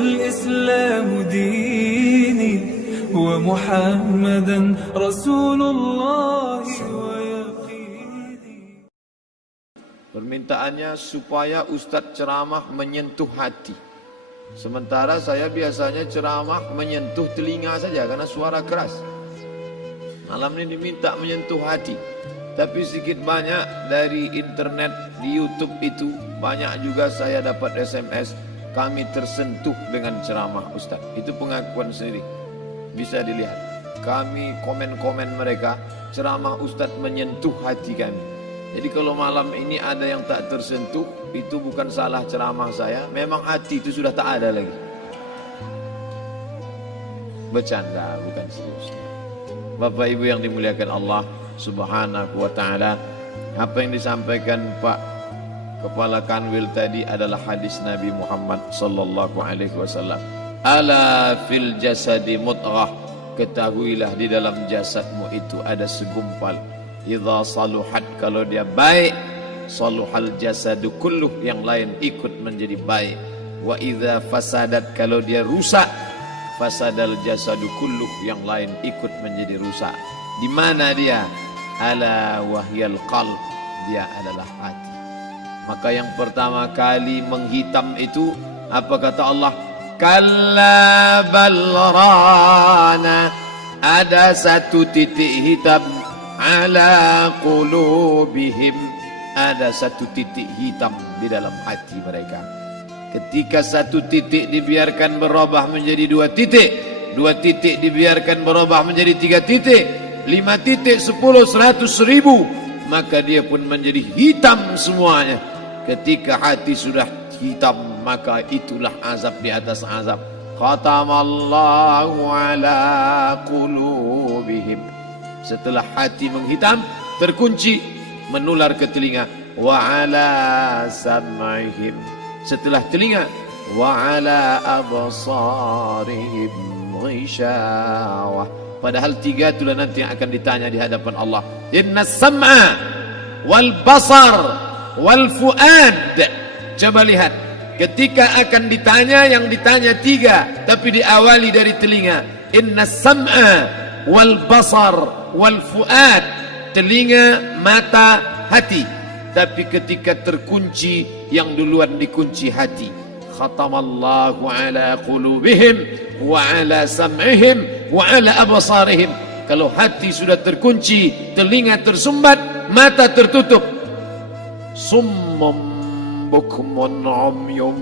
والإسلام ديني ومحمدا رسول الله ويقيني. Permintaannya supaya Ustadz ceramah menyentuh hati. Sementara saya biasanya ceramah menyentuh telinga saja karena suara keras. Malam ini diminta menyentuh hati. Tapi sedikit banyak dari internet, di YouTube itu banyak juga saya dapat SMS, kami tersentuh dengan ceramah Ustadz. Itu pengakuan sendiri, bisa dilihat. Kami komen-komen mereka, ceramah Ustadz menyentuh hati kami. Jadi kalau malam ini ada yang tak tersentuh, itu bukan salah ceramah saya, memang hati itu sudah tak ada lagi. Bercanda, bukan serius. Bapak Ibu yang dimuliakan Allah Subhanahu wa ta'ala, apa yang disampaikan Pak Kepala Kanwil tadi adalah hadis Nabi Muhammad sallallahu alaihi wasallam. Ala fil jasadi mudghah, ketahuilah di dalam jasadmu itu ada segumpal. Idza saluhat, kalau dia baik, saluhal jasadu kulluh, yang lain ikut menjadi baik. Wa idza fasadat, kalau dia rusak, fasadal jasadu kulluh, yang lain ikut menjadi rusak. Di mana dia? Ala wahyal qalb, dia adalah hati. Maka yang pertama kali menghitam itu apa kata Allah? Kalla bal rana, ada satu titik hitam. Ala qulubihim, ada satu titik hitam di dalam hati mereka. Ketika satu titik dibiarkan berubah menjadi dua titik, dua titik dibiarkan berubah menjadi tiga titik, 5 titik, 10, 100, 1000, maka dia pun menjadi hitam semuanya. Ketika hati sudah hitam, maka itulah azab di atas azab. Khatamallahu ala qulubihim. Setelah hati menghitam, terkunci, menular ke telinga. Wa ala sam'ihim. Setelah telinga, wa ala absarihim ghishawah. Padahal 3 itulah nanti yang akan ditanya di hadapan Allah. Inna sam'a wal basar wal fuad. Coba lihat, ketika akan ditanya, yang ditanya 3, tapi diawali dari telinga. Inna sam'a wal basar wal fuad, telinga, mata, hati. Tapi ketika terkunci, yang duluan dikunci hati. Khatamallahu ala qulubihim wa ala sam'ihim wa ala absarihim. Kalau hati sudah terkunci, telinga tersumbat, mata tertutup. Summum bukmun umyum.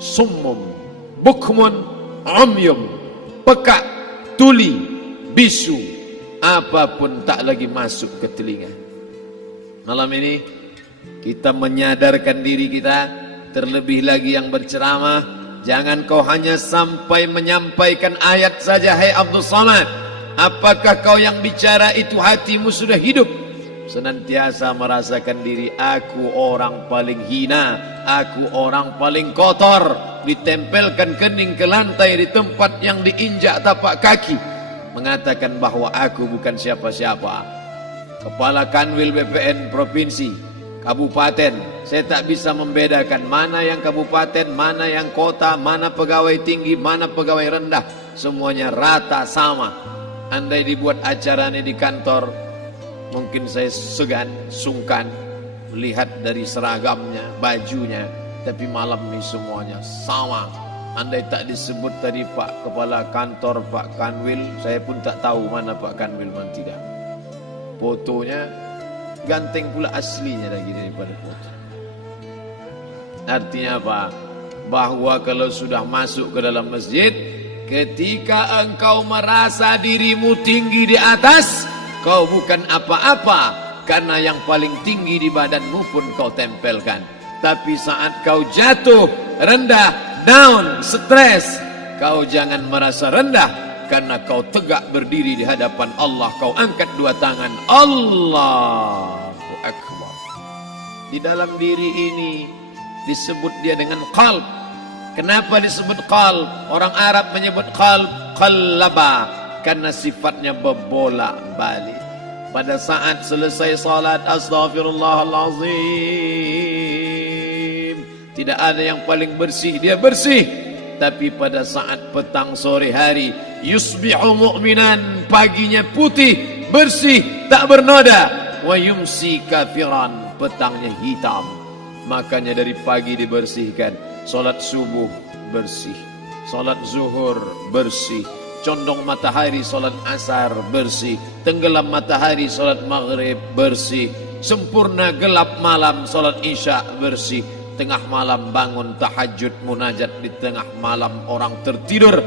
Summum bukmun umyum, peka, tuli, bisu, apapun tak lagi masuk ke telinga. Malam ini kita menyadarkan diri kita. Terlebih lagi yang berceramah, jangan kau hanya sampai menyampaikan ayat saja. Hai Abdul Samad, apakah kau yang bicara itu hatimu sudah hidup? Senantiasa merasakan diri, aku orang paling hina, aku orang paling kotor, ditempelkan kening ke lantai di tempat yang diinjak tapak kaki, mengatakan bahwa aku bukan siapa-siapa. Kepala Kanwil BPN Provinsi, Kabupaten, saya tak bisa membedakan mana yang kabupaten, mana yang kota, mana pegawai tinggi, mana pegawai rendah. Semuanya rata sama. Andai dibuat acara ini di kantor, mungkin saya segan, sungkan melihat dari seragamnya, bajunya. Tapi malam ini semuanya sama. Andai tak disebut tadi Pak Kepala Kantor, Pak Kanwil, saya pun tak tahu mana Pak Kanwil, mana tidak. Fotonya ganteng pula aslinya lagi daripada foto. Artinya apa? Bahwa kalau sudah masuk ke dalam masjid, ketika engkau merasa dirimu tinggi di atas, kau bukan apa-apa, karena yang paling tinggi di badanmu pun kau tempelkan. Tapi saat kau jatuh, rendah, down, stres, kau jangan merasa rendah, karena kau tegak berdiri di hadapan Allah. Kau angkat 2 tangan, Allahu Akbar. Di dalam diri ini disebut dia dengan qalb. Kenapa disebut qalb? Orang Arab menyebut qalb qallaba, karena sifatnya berbolak-balik. Pada saat selesai salat, astaghfirullahalazim, tidak ada yang paling bersih, dia bersih. Tapi pada saat petang sore hari, yusbihu mu'minan, paginya putih, bersih, tak bernoda. Wa yumsi kafiran, petangnya hitam. Makanya dari pagi dibersihkan. Salat subuh bersih, salat zuhur bersih, condong matahari salat asar bersih, tenggelam matahari salat maghrib bersih, sempurna gelap malam salat isya bersih, tengah malam bangun tahajud munajat di tengah malam orang tertidur.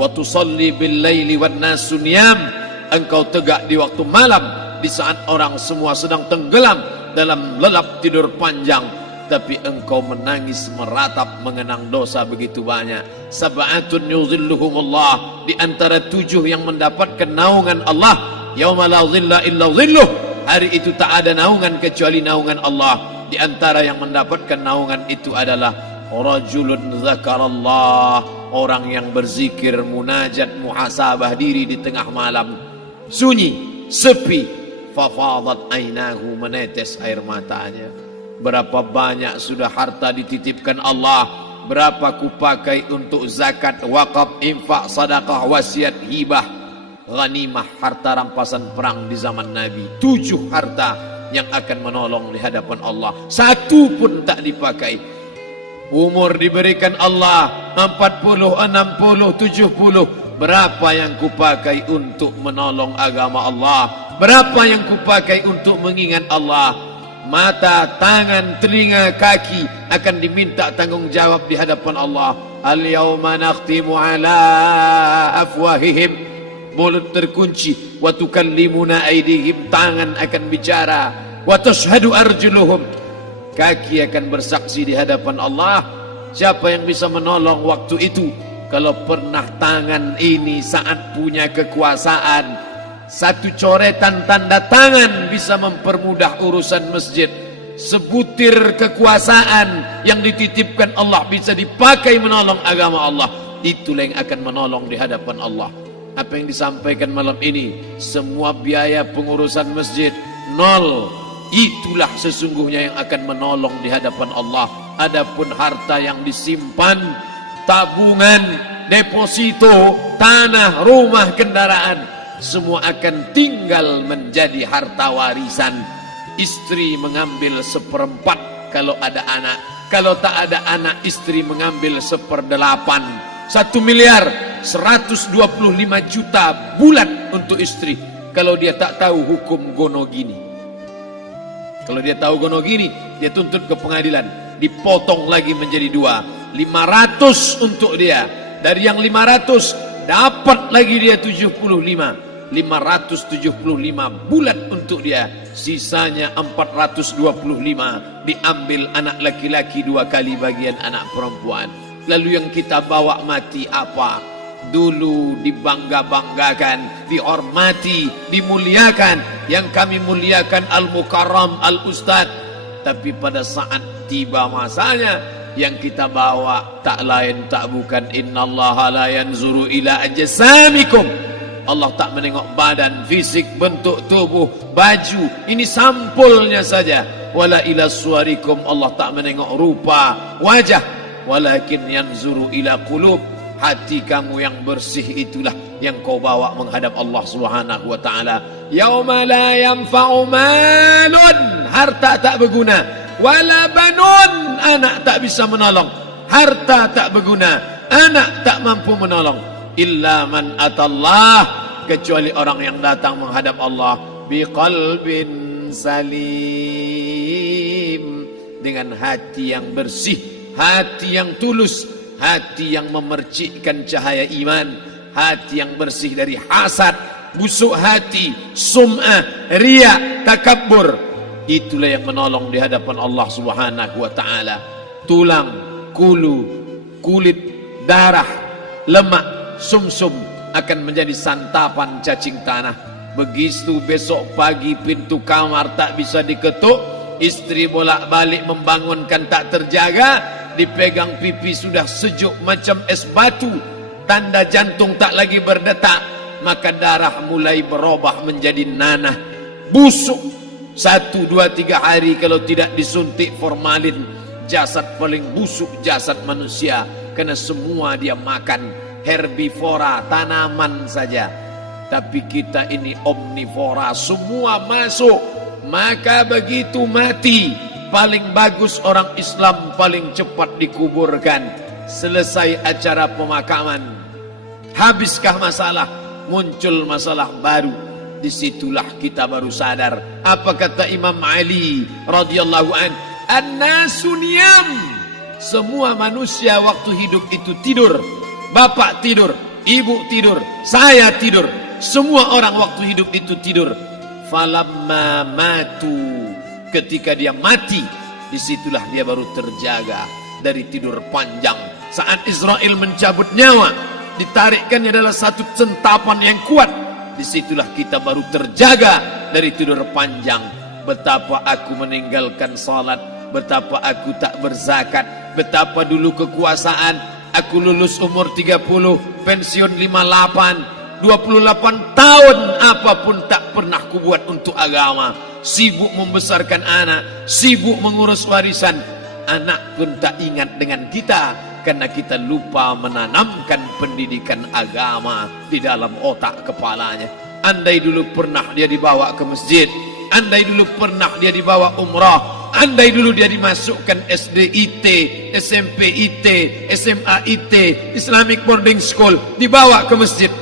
Wa tusalli bil laili wan nasu niyam, engkau tegak di waktu malam di saat orang semua sedang tenggelam dalam lelap tidur panjang. Tapi engkau menangis meratap mengenang dosa begitu banyak. Sab'atun yuzilluhumullah, di antara 7 yang mendapatkan naungan Allah. Yauma la zilla illa zilluh, hari itu tak ada naungan kecuali naungan Allah. Di antara yang mendapatkan naungan itu adalah rajulun zakarallah, orang yang berzikir, munajat, muhasabah diri di tengah malam, sunyi, sepi. Fafadat ainahu, menetes air matanya. Berapa banyak sudah harta dititipkan Allah, berapa kupakai untuk zakat, wakaf, infak, sedekah, wasiat, hibah, ghanimah, harta rampasan perang di zaman Nabi. 7 harta yang akan menolong di hadapan Allah, 1 pun tak dipakai. Umur diberikan Allah 40, 60, 70. Berapa yang kupakai untuk menolong agama Allah? Berapa yang kupakai untuk mengingat Allah? Mata, tangan, telinga, kaki akan diminta tanggung jawab di hadapan Allah. Al-yawma nakhtimu ala afwahihim, mulut terkunci. Wa tukallimuna aydihim, tangan akan bicara. Wa tashhadu arjuluhum, kaki akan bersaksi di hadapan Allah. Siapa yang bisa menolong waktu itu? Kalau pernah tangan ini saat punya kekuasaan, 1 coretan tanda tangan bisa mempermudah urusan masjid. Sebutir kekuasaan yang dititipkan Allah bisa dipakai menolong agama Allah. Itulah yang akan menolong di hadapan Allah. Apa yang disampaikan malam ini, semua biaya pengurusan masjid 0. Itulah sesungguhnya yang akan menolong di hadapan Allah. Adapun harta yang disimpan, tabungan, deposito, tanah, rumah, kendaraan, semua akan tinggal menjadi harta warisan. Istri mengambil 1/4 kalau ada anak. Kalau tak ada anak, istri mengambil 1/8. 1 miliar 125 juta bulan untuk istri. Kalau dia tak tahu hukum gonogini. Kalau dia tahu gonogini, dia tuntut ke pengadilan, dipotong lagi menjadi 2. 500 untuk dia. Dari yang 500 dapat lagi dia 75. 575 bulan untuk dia. Sisanya 425 diambil anak laki-laki 2 kali bagian anak perempuan. Lalu yang kita bawa mati apa? Dulu dibangga-banggakan, dihormati, dimuliakan. Yang kami muliakan al-mukarram, al-ustad. Tapi pada saat tiba masanya, yang kita bawa tak lain tak bukan innallaha la yanzuru ila ajsamikum. Allah tak menengok badan, fisik, bentuk tubuh, baju. Ini sampulnya saja. Wala ila suwarikum, Allah tak menengok rupa, wajah. Walakin yanzuru ila qulub. Hati kamu yang bersih itulah yang kau bawa menghadap Allah Subhanahu wa taala. Yauma la yanfa'u malun, harta tak berguna. Wala banun, anak tak bisa menolong. Harta tak berguna, anak tak mampu menolong. Illa man atallah, kecuali orang yang datang menghadap Allah biqalbin salim, dengan hati yang bersih, hati yang tulus, hati yang memercikkan cahaya iman, hati yang bersih dari hasad, busuk hati, sum'ah, riya, takabbur. Itulah yang menolong di hadapan Allah Subhanahu wa taala. Tulang, kulu, kulit, darah, lemak, sumsum akan menjadi santapan cacing tanah. Begitu besok pagi pintu kamar tak bisa diketuk, istri bolak-balik membangunkan tak terjaga, dipegang pipi sudah sejuk macam es batu, tanda jantung tak lagi berdetak, maka darah mulai berubah menjadi nanah, busuk. 1, 2, 3 hari kalau tidak disuntik formalin, jasad paling busuk jasad manusia. karena semua dia makan herbivora, tanaman saja. Tapi kita ini omnivora, semua masuk. Maka begitu mati, paling bagus orang Islam paling cepat dikuburkan. Selesai acara pemakaman, habiskah masalah, muncul masalah baru. Disitulah kita baru sadar. Apa kata Imam Ali radhiyallahu an? An-nasu niyam. Semua manusia waktu hidup itu tidur. Bapak tidur, ibu tidur, saya tidur. Semua orang waktu hidup itu tidur. Falamma matu, ketika dia mati, disitulah dia baru terjaga dari tidur panjang. Saat Israel mencabut nyawa, ditarikkannya adalah satu centapan yang kuat. Disitulah kita baru terjaga dari tidur panjang. Betapa aku meninggalkan salat, betapa aku tak berzakat, betapa dulu kekuasaan. Aku lulus umur 30, pensiun 58, 28 tahun apapun tak pernah kubuat untuk agama. Sibuk membesarkan anak, sibuk mengurus warisan. Anak pun tak ingat dengan kita karena kita lupa menanamkan pendidikan agama di dalam otak kepalanya. Andai dulu pernah dia dibawa ke masjid, andai dulu pernah dia dibawa umrah, andai dulu dia dimasukkan SD IT, SMP IT, SMA IT, Islamic Boarding School, dibawa ke masjid,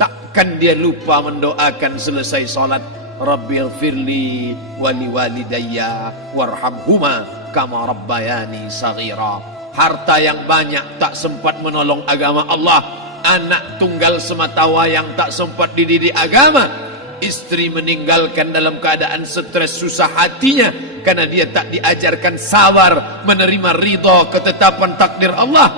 takkan dia lupa mendoakan selesai salat, Rabbighfirli wali walidayya warhamhuma kama rabbayani saghira. Harta yang banyak tak sempat menolong agama Allah. Anak tunggal semata wayang tak sempat dididik agama. Istri meninggalkan dalam keadaan stres susah hatinya karena dia tak diajarkan sabar menerima ridha ketetapan takdir Allah.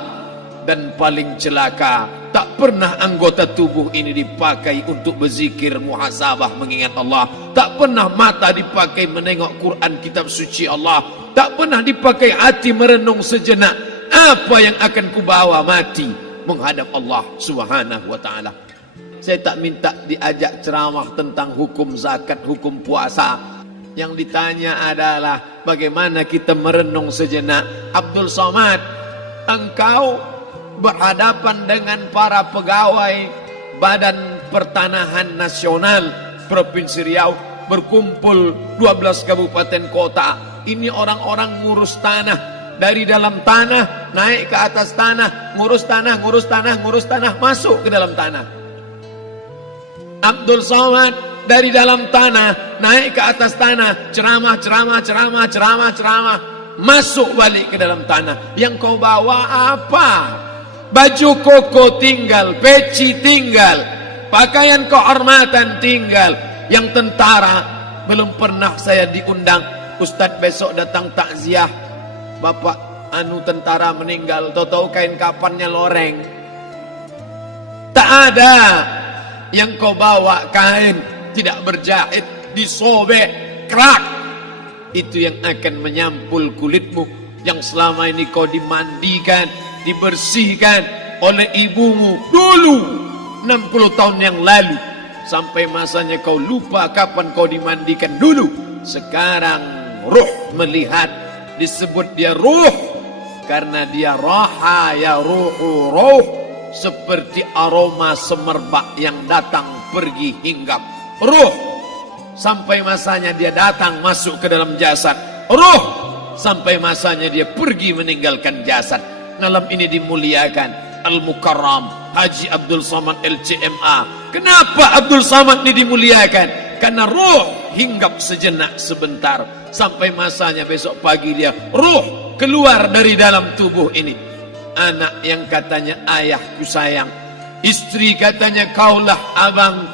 Dan paling celaka, tak pernah anggota tubuh ini dipakai untuk berzikir, muhasabah, mengingat Allah. Tak pernah mata dipakai menengok Quran, kitab suci Allah. Tak pernah dipakai hati merenung sejenak. Apa yang akan kubawa mati menghadap Allah subhanahu wa ta'ala. Saya tak minta diajak ceramah tentang hukum zakat, hukum puasa. Yang ditanya adalah bagaimana kita merenung sejenak. Abdul Somad, engkau berhadapan dengan para pegawai Badan Pertanahan Nasional Provinsi Riau, berkumpul 12 kabupaten kota. Ini orang-orang ngurus tanah, dari dalam tanah naik ke atas tanah, ngurus tanah, ngurus tanah, ngurus tanah, masuk ke dalam tanah. Abdul Somad dari dalam tanah naik ke atas tanah, ceramah, ceramah, ceramah, ceramah, ceramah, masuk balik ke dalam tanah. Yang kau bawa apa? Baju koko tinggal, peci tinggal, pakaian kehormatan tinggal. Yang tentara belum pernah saya diundang. Ustadz besok datang takziah, bapak tentara meninggal, tahu-tahu kain kapannya loreng. Tak ada. Yang kau bawa kain tidak berjahit, disobek, kerak. Itu yang akan menyampul kulitmu yang selama ini kau dimandikan, dibersihkan oleh ibumu dulu 60 tahun yang lalu. Sampai masanya kau lupa kapan kau dimandikan dulu. Sekarang ruh melihat, disebut dia ruh karena dia raha ya ruhu ruh, seperti aroma semerbak yang datang pergi hinggap. Ruh sampai masanya dia datang masuk ke dalam jasad. Ruh sampai masanya dia pergi meninggalkan jasad. Malam ini dimuliakan Al-Mukarram Haji Abdul Somad LCMA. Kenapa Abdul Somad ini dimuliakan? Karena ruh hinggap sejenak sebentar, sampai masanya besok pagi dia ruh keluar dari dalam tubuh ini. Anak yang katanya ayahku sayang, istri katanya kaulah abang,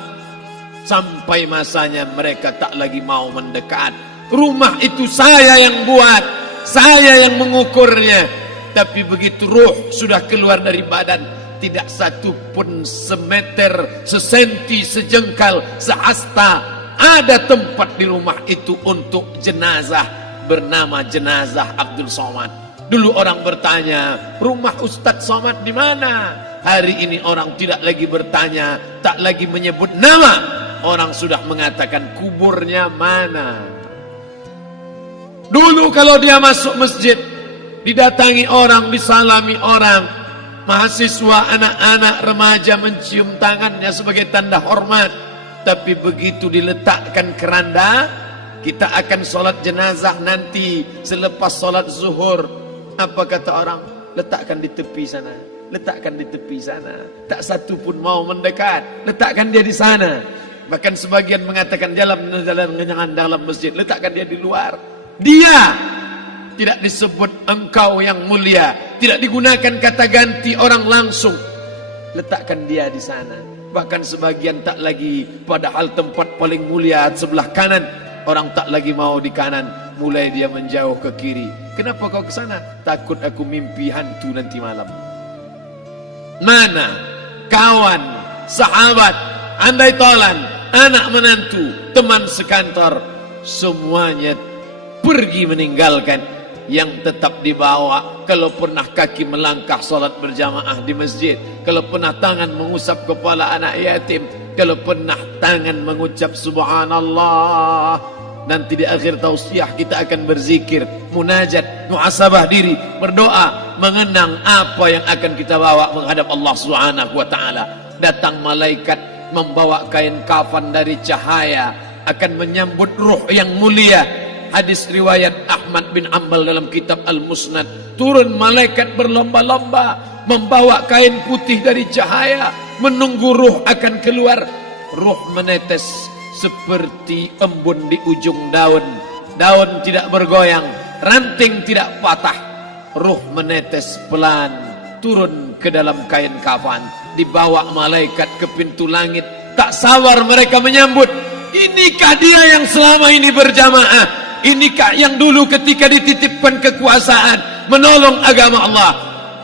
sampai masanya mereka tak lagi mau mendekat. Rumah itu saya yang buat, saya yang mengukurnya. Tapi begitu ruh sudah keluar dari badan, tidak satu pun semeter, sesenti, sejengkal, sehasta ada tempat di rumah itu untuk jenazah bernama jenazah Abdul Somad. Dulu orang bertanya, rumah Ustadz Somad di mana? Hari ini orang tidak lagi bertanya, tak lagi menyebut nama. Orang sudah mengatakan kuburnya mana. Dulu kalau dia masuk masjid, didatangi orang, disalami orang. Mahasiswa, anak-anak, remaja mencium tangannya sebagai tanda hormat. Tapi begitu diletakkan keranda, kita akan sholat jenazah nanti selepas sholat zuhur. Apa kata orang? Letakkan di tepi sana, letakkan di tepi sana. Tak satu pun mau mendekat, letakkan dia di sana. Bahkan sebagian mengatakan jalan dalam masjid, letakkan dia di luar. Dia tidak disebut engkau yang mulia, tidak digunakan kata ganti orang langsung. Letakkan dia di sana. Bahkan sebagian tak lagi, padahal tempat paling mulia sebelah kanan, orang tak lagi mau di kanan, mulai dia menjauh ke kiri. Kenapa kau ke sana? Takut aku mimpi hantu nanti malam. Mana kawan, sahabat, andai tolan, anak menantu, teman sekantor, semuanya pergi meninggalkan. Yang tetap dibawa, kalau pernah kaki melangkah solat berjamaah di masjid, kalau pernah tangan mengusap kepala anak yatim, kalau pernah tangan mengucap subhanallah. Nanti di akhir tausiah kita akan berzikir, munajat, muhasabah diri, berdoa, mengenang apa yang akan kita bawa menghadap Allah Subhanahu wa taala. Datang malaikat membawa kain kafan dari cahaya, akan menyambut ruh yang mulia. Hadis riwayat Ahmad bin Ambal dalam kitab Al-Musnad, turun malaikat berlomba-lomba membawa kain putih dari cahaya, menunggu ruh akan keluar. Ruh menetes seperti embun di ujung daun. Daun tidak bergoyang, ranting tidak patah. Ruh menetes pelan turun ke dalam kain kafan, dibawa malaikat ke pintu langit. Tak sabar mereka menyambut. Inikah dia yang selama ini berjamaah? Inikah yang dulu ketika dititipkan kekuasaan menolong agama Allah?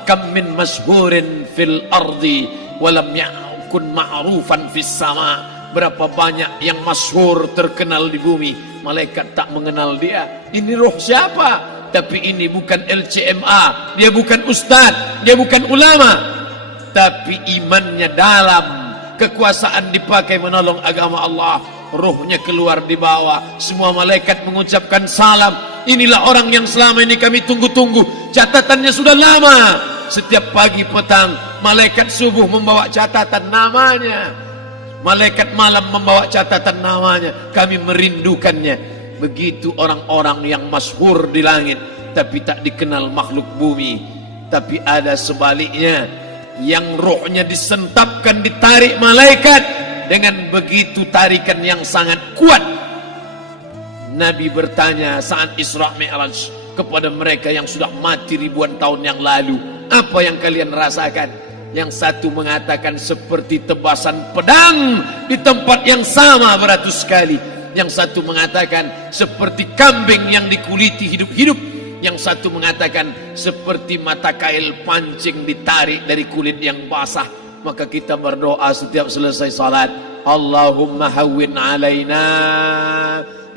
Kam min masyhurin fil ardi walam yakun ma'rufan fis sama. Berapa banyak yang masyhur terkenal di bumi, malaikat tak mengenal dia. Ini roh siapa? Tapi ini bukan LCMA, dia bukan ustaz, dia bukan ulama, tapi imannya dalam. Kekuasaan dipakai menolong agama Allah. Ruhnya keluar di bawah, semua malaikat mengucapkan salam. Inilah orang yang selama ini kami tunggu-tunggu, catatannya sudah lama. Setiap pagi petang malaikat subuh membawa catatan namanya, malaikat malam membawa catatan namanya. Kami merindukannya. Begitu orang-orang yang masyhur di langit tapi tak dikenal makhluk bumi. Tapi ada sebaliknya, yang rohnya disentapkan, ditarik malaikat dengan begitu tarikan yang sangat kuat. Nabi bertanya saat Isra Mi'raj kepada mereka yang sudah mati ribuan tahun yang lalu, apa yang kalian rasakan? Yang satu mengatakan seperti tebasan pedang di tempat yang sama beratus kali. Yang satu mengatakan seperti kambing yang dikuliti hidup-hidup. Yang satu mengatakan seperti mata kail pancing ditarik dari kulit yang basah. Maka kita berdoa setiap selesai salat, Allahumma hawwin alaina,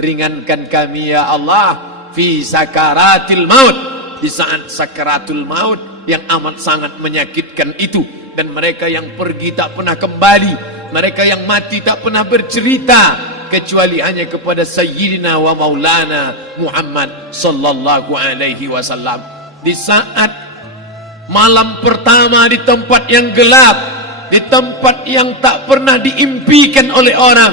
ringankan kami ya Allah, fi sakaratil maut, di saat sakaratul maut yang amat sangat menyakitkan itu. Dan mereka yang pergi tak pernah kembali, mereka yang mati tak pernah bercerita, kecuali hanya kepada Sayyidina wa Maulana Muhammad sallallahu alaihi wasallam. Di saat malam pertama di tempat yang gelap, di tempat yang tak pernah diimpikan oleh orang,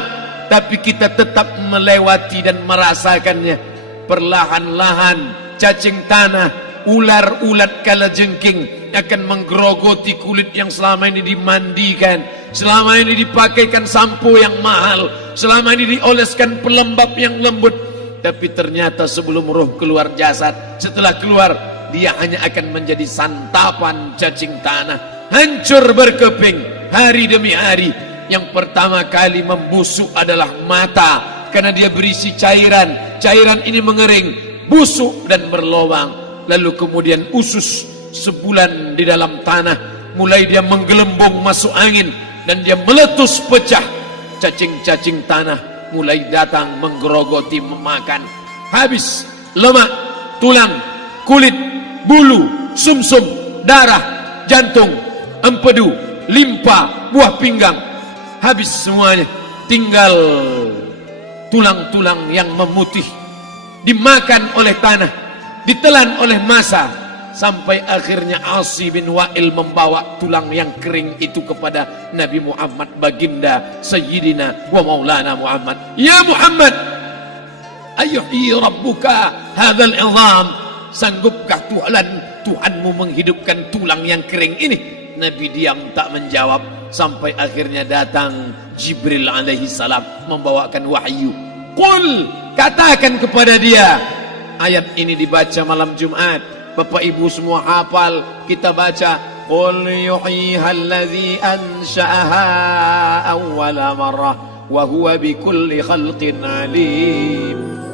tapi kita tetap melewati dan merasakannya. Perlahan-lahan cacing tanah, ular-ulat kalajengking akan menggerogoti kulit yang selama ini dimandikan, selama ini dipakaikan sampo yang mahal, selama ini dioleskan pelembab yang lembut. Tapi ternyata sebelum roh keluar jasad, setelah keluar, dia hanya akan menjadi santapan cacing tanah. Hancur berkeping hari demi hari. Yang pertama kali membusuk adalah mata, karena dia berisi cairan. Cairan ini mengering, busuk dan berlubang. Lalu kemudian usus sebulan di dalam tanah, mulai dia menggelembung masuk angin dan dia meletus pecah. Cacing-cacing tanah mulai datang menggerogoti, memakan. Habis lemak, tulang, kulit, bulu, sumsum, darah, jantung, empedu, limpa, buah pinggang. Habis semuanya, tinggal tulang-tulang yang memutih, dimakan oleh tanah, ditelan oleh massa, sampai akhirnya Asi bin Wa'il membawa tulang yang kering itu kepada Nabi Muhammad, baginda Sayyidina wa Maulana Muhammad. Ya Muhammad, ayyuhi rabbuka hadzal izam, sanggupkah Tuhanmu menghidupkan tulang yang kering ini? Nabi diam tak menjawab sampai akhirnya datang Jibril alaihi salam membawakan wahyu. Qul, katakan kepada dia. Ayat ini dibaca malam Jumat. Bapak Ibu semua hafal, kita baca. Qul yuhyiha allazi ansha'aha awwala marrah wa huwa bikulli khalqin alim.